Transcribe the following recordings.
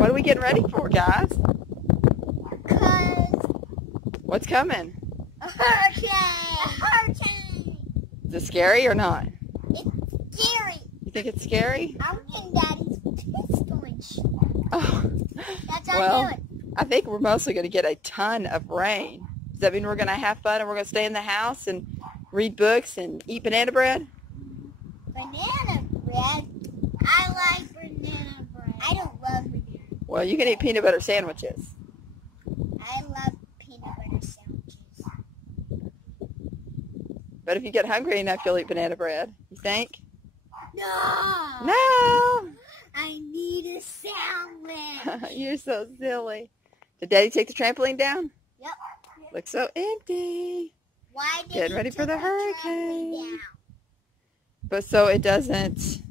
What are we getting ready for, guys? Because What's coming? a hurricane. A hurricane. Is it scary or not? It's scary. You think it's scary? I'm getting Daddy's pistol and shit. Oh, That's how well, I do it. I think we're mostly going to get a ton of rain. Does that mean we're going to have fun and we're going to stay in the house and read books and eat banana bread? Banana bread? I like banana bread. I don't love banana bread. Well, you can eat peanut butter sandwiches. I love peanut butter sandwiches. But if you get hungry enough, you'll eat banana bread. You think? No! No! I need a sandwich. You're so silly. Did Daddy take the trampoline down? Yep. Looks so empty. Why did Getting you ready for take the trampoline hurricane. down? But so it doesn't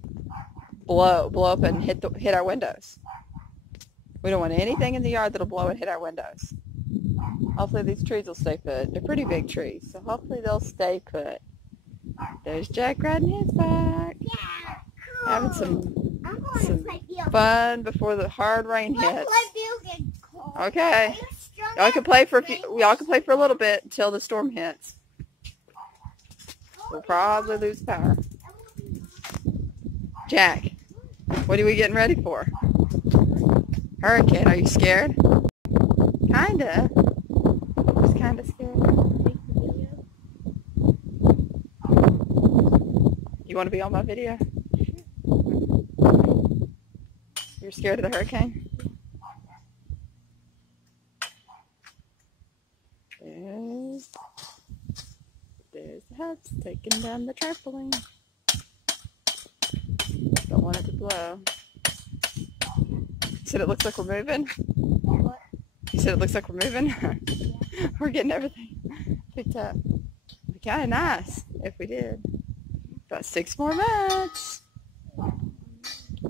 blow up and hit our windows. We don't want anything in the yard that'll blow and hit our windows. Hopefully these trees will stay put. They're pretty big trees, so hopefully they'll stay put. There's Jack riding his bike. Yeah, cool. Having some I'm going to play field. fun before the hard rain Let's hits. play field game. Cool. Okay. Strung Y'all out can play for things. y'all can play for a little bit until the storm hits. We'll probably lose power. Jack, what are we getting ready for? Hurricane. Are you scared? Kinda. Just kinda scared. You want to be on my video? You're scared of the hurricane? There's the house taking down the trampoline. Don't want it to blow. You said it looks like we're moving? What? You said it looks like we're moving? We're getting everything picked up. It'd be kind of nice if we did. About 6 more months.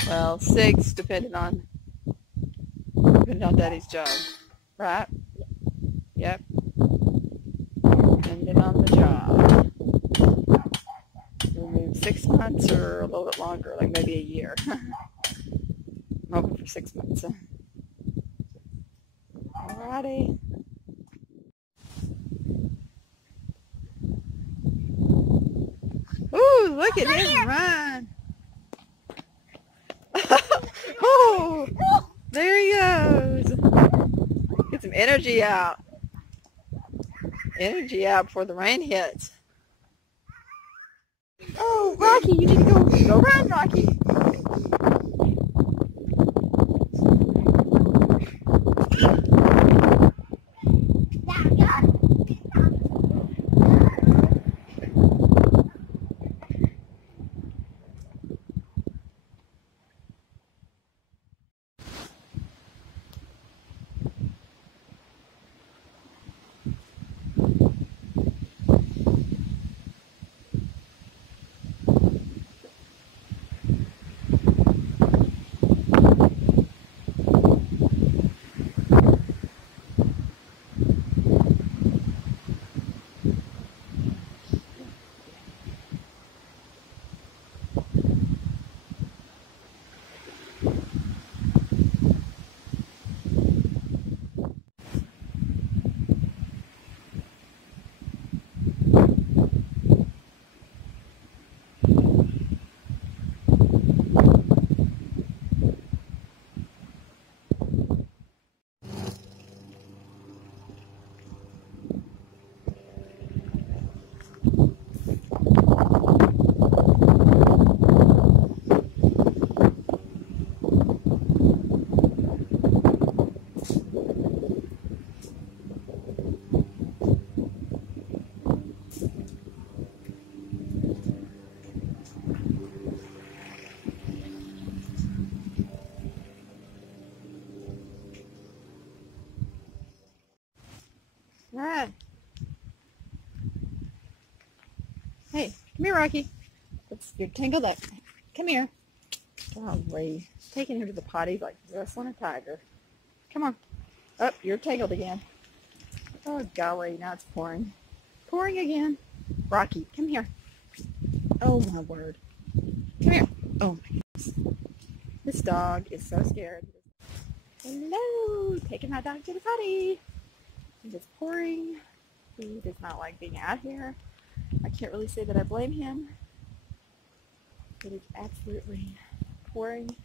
Well, 6 depending on Daddy's job. Right? Yep. Depending on the job. We'll move 6 months or a little bit longer, like maybe a year. I'm hoping for 6 months. Alrighty. Ooh, look at him run. Oh, there he goes. Get some energy out. Energy out before the rain hits. Oh, Rocky, you need to go run, Rocky. Right. Hey, come here, Rocky. You're tangled up. Come here. Golly. Taking him to the potty like wrestling a tiger. Come on. Oh, you're tangled again. Oh, golly. Now it's pouring. Pouring again. Rocky, come here. Oh, my word. Come here. Oh, my goodness. This dog is so scared. Hello! Taking my dog to the potty. It is pouring. He does not like being out here. I can't really say that I blame him. It is absolutely pouring.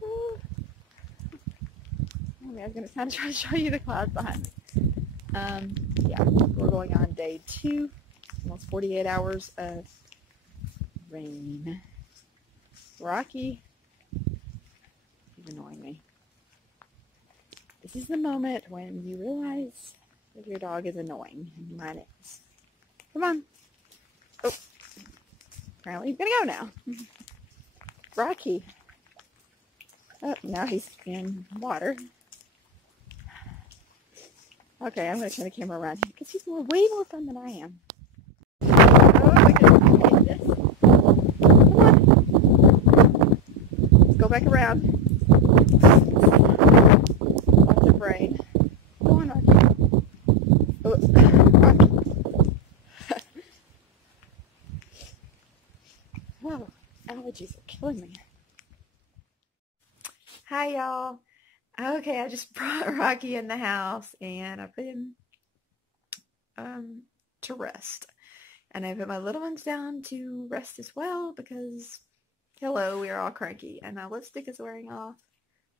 Woo. I was going to kind of try to show you the clouds behind me. Yeah, we're going on day 2, almost 48 hours of rain. Rocky, he's annoying me. This is the moment when you realize that your dog is annoying, and mine is. Come on. Oh, apparently he's going to go now. Rocky. Oh, now he's in water. Okay, I'm going to turn the camera around here because he's way more fun than I am. Oh my goodness, I hate this. Come on. Let's go back around. Lots of rain. Go on, Rocky. Oh, Rocky. Oh, allergies are killing me. Hi, y'all. Okay, I just brought Rocky in the house and I put him to rest. And I put my little ones down to rest as well because, hello, we are all cranky. And my lipstick is wearing off.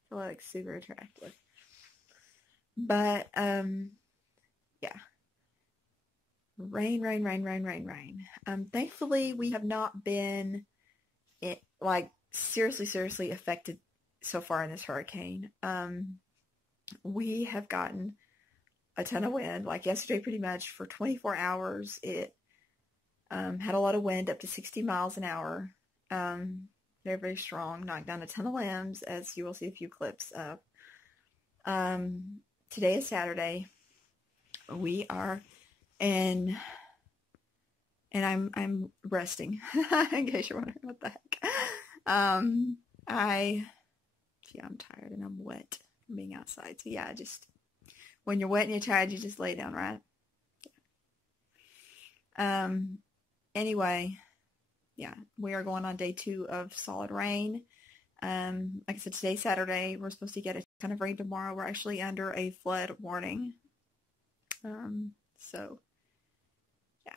So I look super attractive. But, yeah. Rain, rain, rain, rain, rain, rain. Thankfully, we have not been, seriously affected so far in this hurricane. We have gotten a ton of wind. Like yesterday, pretty much for 24 hours, it had a lot of wind, up to 60 miles an hour. Very, very strong. Knocked down a ton of limbs, as you will see a few clips of. Today is Saturday. We are in, and I'm resting. In case you're wondering what the heck. I'm tired and I'm wet from being outside. So yeah, just when you're wet and you're tired, you just lay down, right? Yeah. Anyway, yeah, we are going on day 2 of solid rain. Like I said, today's Saturday. We're supposed to get a ton of rain tomorrow. We're actually under a flood warning. So yeah,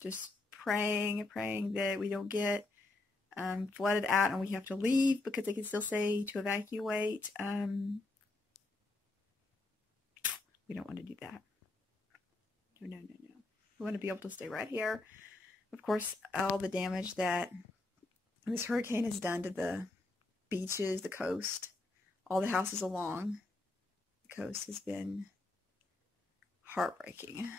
just praying that we don't get flooded out and we have to leave because they can still say to evacuate. We don't want to do that. No. We want to be able to stay right here. Of course, all the damage that this hurricane has done to the beaches, the coast, all the houses along the coast has been heartbreaking.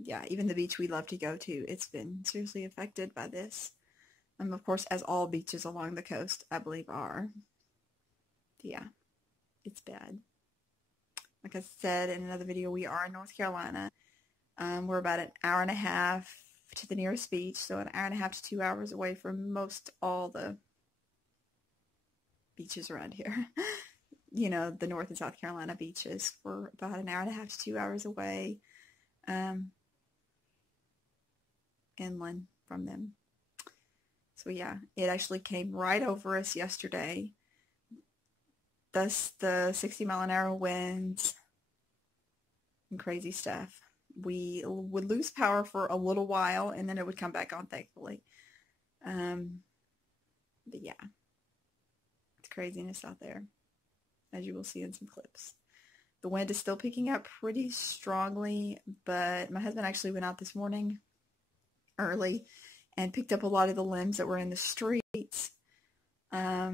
Yeah, even the beach we love to go to, it's been seriously affected by this. Of course, as all beaches along the coast, I believe, are. Yeah, it's bad. Like I said in another video, we are in North Carolina. We're about an hour and a half to the nearest beach, so an hour and a half to 2 hours away from most all the beaches around here. You know, the North and South Carolina beaches. We're about an hour and a half to 2 hours away. Inland from them. So yeah, it actually came right over us yesterday. Thus the 60-mile-an-hour winds and crazy stuff. We would lose power for a little while and then it would come back on, thankfully. But yeah, it's craziness out there, as you will see in some clips. The wind is still picking up pretty strongly, but my husband actually went out this morning early and picked up a lot of the limbs that were in the streets. Yeah.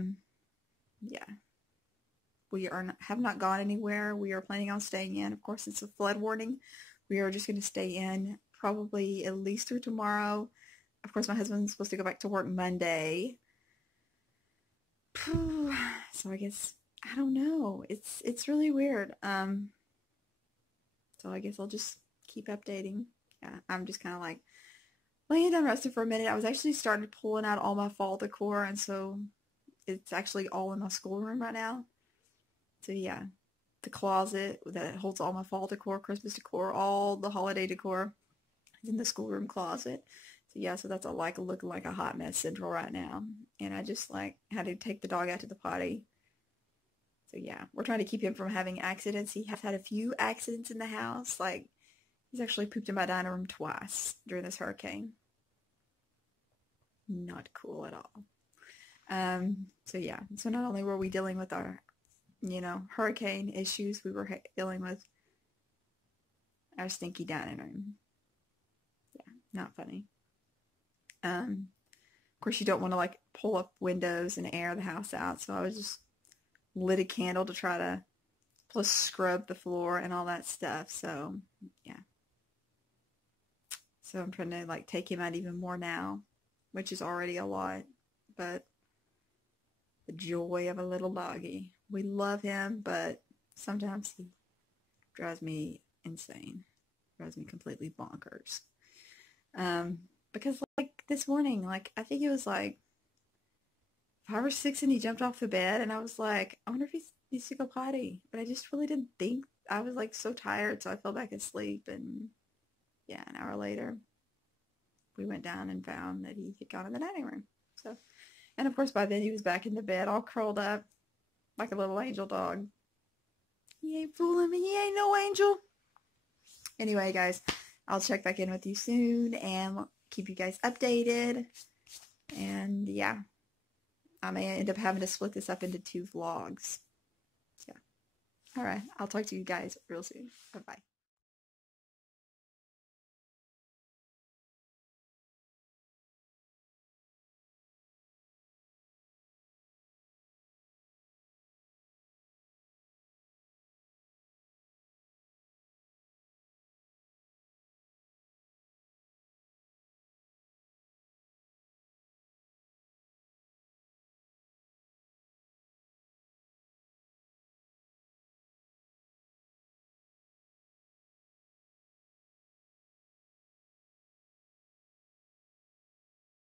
We have not gone anywhere. We are planning on staying in. Of course, it's a flood warning. We are just going to stay in probably at least through tomorrow. Of course, my husband's supposed to go back to work Monday. So I guess, I don't know. It's really weird. So I guess I'll just keep updating. Yeah, I'm just kind of like laying down resting for a minute. I was actually started pulling out all my fall decor, and so it's actually all in my schoolroom right now. So yeah, the closet that holds all my fall decor, Christmas decor, all the holiday decor is in the schoolroom closet. So yeah, so that's like looking like a hot mess central right now. And I just like had to take the dog out to the potty. So yeah, we're trying to keep him from having accidents. He has had a few accidents in the house. Like he's actually pooped in my dining room twice during this hurricane. Not cool at all. So yeah, so not only were we dealing with our, hurricane issues, we were dealing with our stinky dining room. Yeah, not funny. Of course, you don't want to like pull up windows and air the house out, so I was just lit a candle to try to plus scrub the floor and all that stuff. So yeah, so I'm trying to like take him out even more now, which is already a lot, but the joy of a little doggy. We love him, but sometimes he drives me insane, drives me completely bonkers. Because like this morning, like I think it was like 5 or 6 and he jumped off the bed and I was like, I wonder if he needs to go potty. But I just really didn't think. I was like so tired, so I fell back asleep. And yeah, an hour later, we went down and found that he had gone in the dining room. So, and of course by then he was back in the bed all curled up like a little angel dog. He ain't fooling me. He ain't no angel. Anyway, guys, I'll check back in with you soon and keep you guys updated. And yeah, I may end up having to split this up into 2 vlogs. Yeah. All right. I'll talk to you guys real soon. Bye-bye.